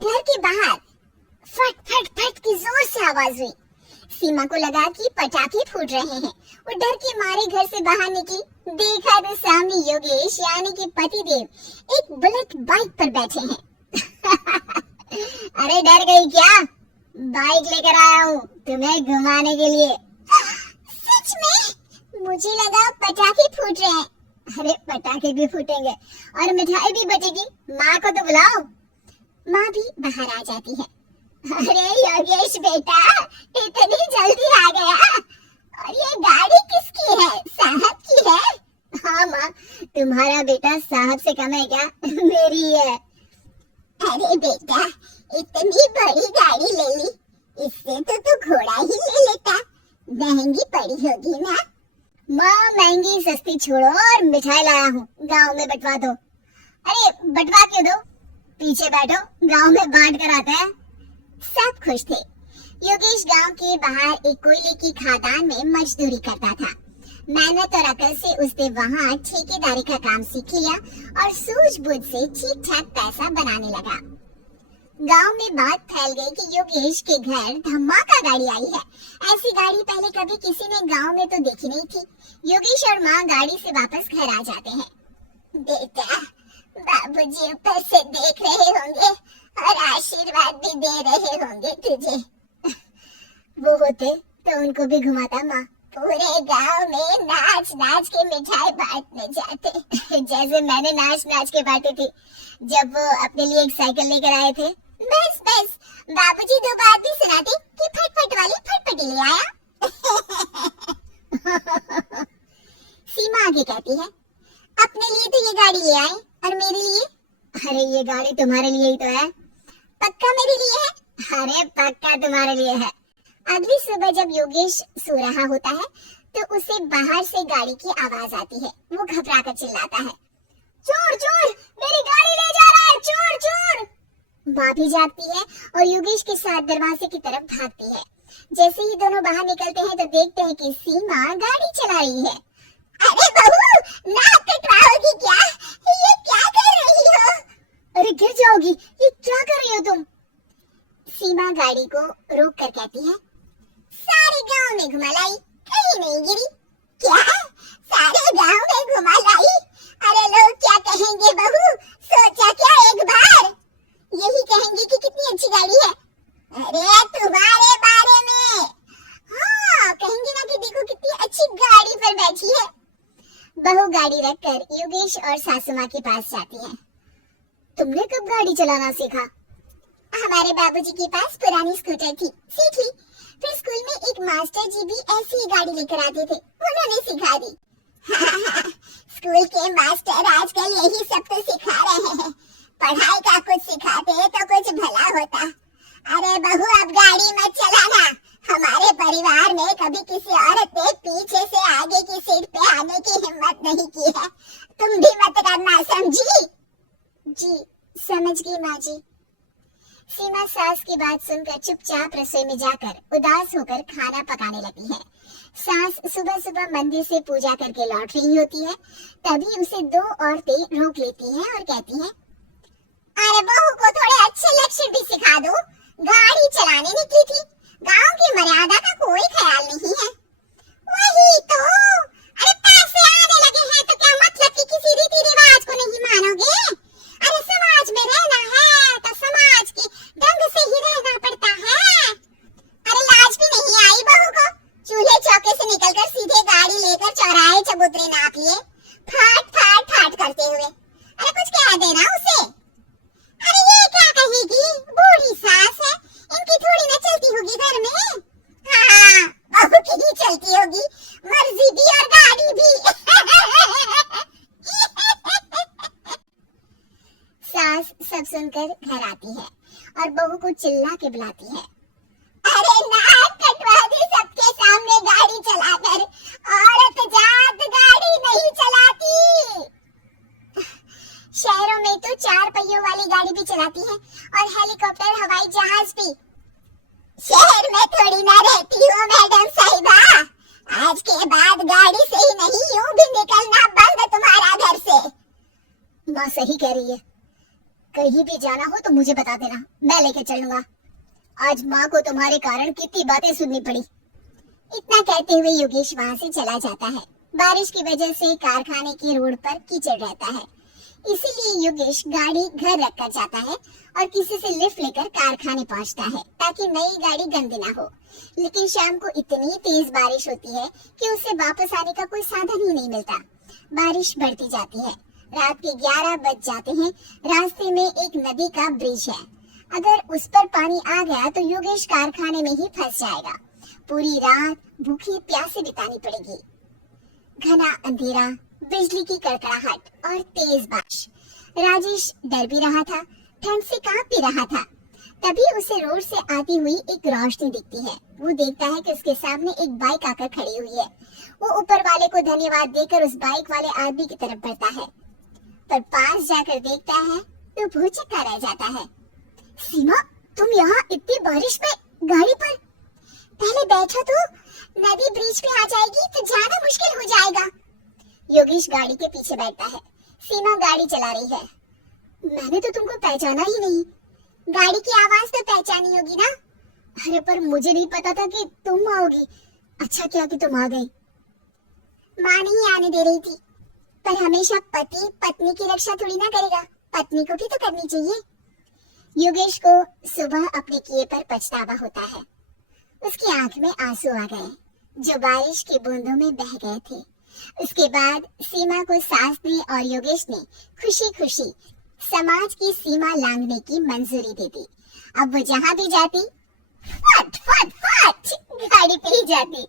घर के बाहर फट फट फट की जोर से आवाज हुई। सीमा को लगा कि पटाखे फूट रहे हैं। वो डर के मारे घर से बाहर निकली। देखा तो सामने योगेश यानी कि पतिदेव एक बुलेट बाइक पर बैठे हैं। अरे डर गई क्या? बाइक लेकर आया हूँ तुम्हें घुमाने के लिए। सच में? मुझे लगा पटाखे फूट रहे हैं। अरे पटाखे भी फूटेंगे और मिठाई भी बचेगी। माँ को तो बुलाओ। माँ भी बाहर आ जाती है। अरे योगेश बेटा, इतनी जल्दी आ गया? और ये गाड़ी किसकी है? साहब की है? हाँ माँ, तुम्हारा बेटा साहब से कम है क्या? मेरी है। अरे बेटा, इतनी बड़ी गाड़ी ले ली, इससे तो तू घोड़ा ही ले लेता। महंगी पड़ी होगी ना? माँ महंगी सस्ती छोड़ो और मिठाई लाया हूँ, गाँव में बंटवा दो। अरे बंटवा क्यों दो? पीछे बैठो, गाँव में बांट कर आते हैं। सब खुश थे। योगेश गांव के बाहर एक कोयले की खदान में मजदूरी करता था। मेहनत और अकल से उसने वहां ठेकेदारी का काम सीख लिया और सूझबूझ से ठीक ठाक पैसा बनाने लगा। गांव में बात फैल गई कि योगेश के घर धमाका गाड़ी आई है। ऐसी गाड़ी पहले कभी किसी ने गांव में तो देखी नहीं थी। योगेश और माँ गाड़ी से वापस घर आ जाते हैं। बेटा, बाबूजी ऊपर से देख रहे होंगे और आशीर्वाद भी दे रहे होंगे तुझे। वो होते तो उनको भी घुमाता माँ। पूरे गांव में नाच नाच के मिठाई बांटने जाते। जैसे मैंने नाच नाच के बांटी थी जब वो अपने लिए एक साइकिल लेकर आए थे। बस बस, बाबूजी दो बात भी सुनाते कि फटफट वाली फटफटी ले आया। सीमा आगे कहती है, अपने लिए तो ये गाड़ी ले आए और मेरे लिए? अरे ये गाड़ी तुम्हारे लिए ही तो है। पक्का मेरे लिए है? अरे पक्का तुम्हारे लिए है। अगली सुबह जब योगेश सो रहा होता है तो उसे बाहर से गाड़ी की आवाज आती है। वो घबरा कर चिल्लाता है, चोर चोर, मेरी गाड़ी ले जा रहा है, चोर चोर। माँ भी जागती है और योगेश के साथ दरवाजे की तरफ भागती है। जैसे ही दोनों बाहर निकलते हैं तो देखते हैं कि सीमा गाड़ी चला रही है। अरे बहू, नाक कटवाओगी क्या? ये क्या कर रही हो? अरे गिर जाओगी, ये क्या कर रही हो तुम? सीमा गाड़ी को रोक कर कहती है, सारे गांव में घुमा लाई, कहीं नहीं गिरी। क्या? सारे गांव में घुमा लाई? अरे लोग क्या कहेंगे बहू? सोचा क्या एक बार? यही कहेंगे कि कितनी अच्छी गाड़ी है। अरे तुम्हारे बारे में। हाँ, कहेंगे ना कि देखो कितनी अच्छी गाड़ी पर बैठी है। बहू गाड़ी रखकर योगेश और सासू माँ के पास जाती है। तुमने कब गाड़ी चलाना सीखा? हमारे बाबूजी के पास पुरानी स्कूटर थी, सीख ली। फिर स्कूल में एक मास्टर जी भी ऐसी ही गाड़ी लेकर आते थे, उन्होंने सिखा दी। स्कूल के मास्टर आजकल यही सब तो सिखा रहे हैं। पढ़ाई का कुछ सिखाते तो कुछ भला होता। अरे बहू, अब गाड़ी मत चलाना। हमारे परिवार में कभी किसी औरत ने पीछे से आगे की सीट पे आने की हिम्मत नहीं की है। तुम भी मत करना, समझी? जी समझ गई माँ जी। सीमा सास की बात सुनकर चुपचाप रसोई में जाकर उदास होकर खाना पकाने लगी है। सास सुबह सुबह मंदिर से पूजा करके लौट रही होती है। तभी उसे दो औरतें रोक लेती हैं और कहती हैं, अरे बहू को थोड़े अच्छे लक्षण भी सिखा दो। गाड़ी चलाने निकली थी, गांव की मर्यादा का कोई ख्याल नहीं है। वही तो, अरे पैसे आने लगे हैं तो क्या मतलब कि किसी रीति रिवाज को नहीं मानोगे? अरे समाज में रहना है तो समाज के ढंग से ही रहना पड़ता है। अरे लाज भी नहीं आई बहू को? चूल्हे चौके से निकलकर सीधे गाड़ी लेकर चौराहे चबूतरे नाप लिए, फाट फाट फाट करते हुए। अरे कुछ कह देना उसे। अरे ये क्या कहेगी, बूढ़ी सास है, इनकी थोड़ी ना चलती होगी घर में। हाँ, बहू की ही चलती होगी, मर्जी भी और गाड़ी भी। सास सब सुनकर घर आती है और बहू को चिल्ला के बुलाती है, अरे नाक कटवा दी सबके सामने गाड़ी चलाकर। औरत जात गाड़ी नहीं चलाती। शहरों में तो 4 पहियों वाली गाड़ी भी चलाती है और हेलीकॉप्टर, हवाई जहाज भी। शहर में थोड़ी ना रहती हो मैडम साहिबा। आज के बाद गाड़ी से ही नहीं, यूं भी निकलना बंद तुम्हारा घर से। माँ सही कह रही है, कहीं भी जाना हो तो मुझे बता देना, मैं लेके चलूंगा। आज माँ को तुम्हारे कारण कितनी बातें सुननी पड़ी। इतना कहते हुए योगेश वहाँ से चला जाता है। बारिश की वजह से कारखाने के रोड पर कीचड़ रहता है, इसीलिए योगेश गाड़ी घर रखकर जाता है और किसी से लिफ्ट लेकर कारखाने पहुंचता है ताकि नई गाड़ी गंदी ना हो। लेकिन शाम को इतनी तेज बारिश होती है कि उसे वापस आने का कोई साधन ही नहीं मिलता। बारिश बढ़ती जाती है, रात के 11 बज जाते हैं। रास्ते में एक नदी का ब्रिज है, अगर उस पर पानी आ गया तो योगेश कारखाने में ही फंस जाएगा। पूरी रात भूखी प्यासे बितानी पड़ेगी। घना अंधेरा, बिजली की कड़कड़ाहट और तेज बारिश। राजेश डर भी रहा था, ठंड से कांप भी रहा था। तभी उसे रोड से आती हुई एक रोशनी दिखती है। वो देखता है कि उसके सामने एक बाइक आकर खड़ी हुई है। वो ऊपर वाले को धन्यवाद देकर उस बाइक वाले आदमी की तरफ बढ़ता है, पर पास जाकर देखता है तो भौचक्का रह जाता है। सीमा, तुम यहाँ इतनी बारिश में गाड़ी पर? पहले बैठो तो, नदी ब्रिज पे आ जाएगी तो जाना मुश्किल हो जाएगा। योगेश गाड़ी के पीछे बैठता है। सीमा गाड़ी चला रही है। मैंने तो तुमको पहचाना ही नहीं। गाड़ी की आवाज तो पहचानी होगी ना? अरे पर मुझे नहीं पता था कि तुम आओगी। अच्छा किया कि तुम आ गई। माँ नहीं आने दे रही थी, पर हमेशा पति पत्नी की रक्षा थोड़ी ना करेगा, पत्नी को भी तो करनी चाहिए। योगेश को सुबह अपने किए पर पछतावा होता है। उसकी आंख में आंसू आ गए जो बारिश की बूंदों में बह गए थे। उसके बाद सीमा को सास ने और योगेश ने खुशी खुशी समाज की सीमा लांघने की मंजूरी दे दी। अब वो जहाँ भी जाती फट फट फट गाड़ी पे ही जाती।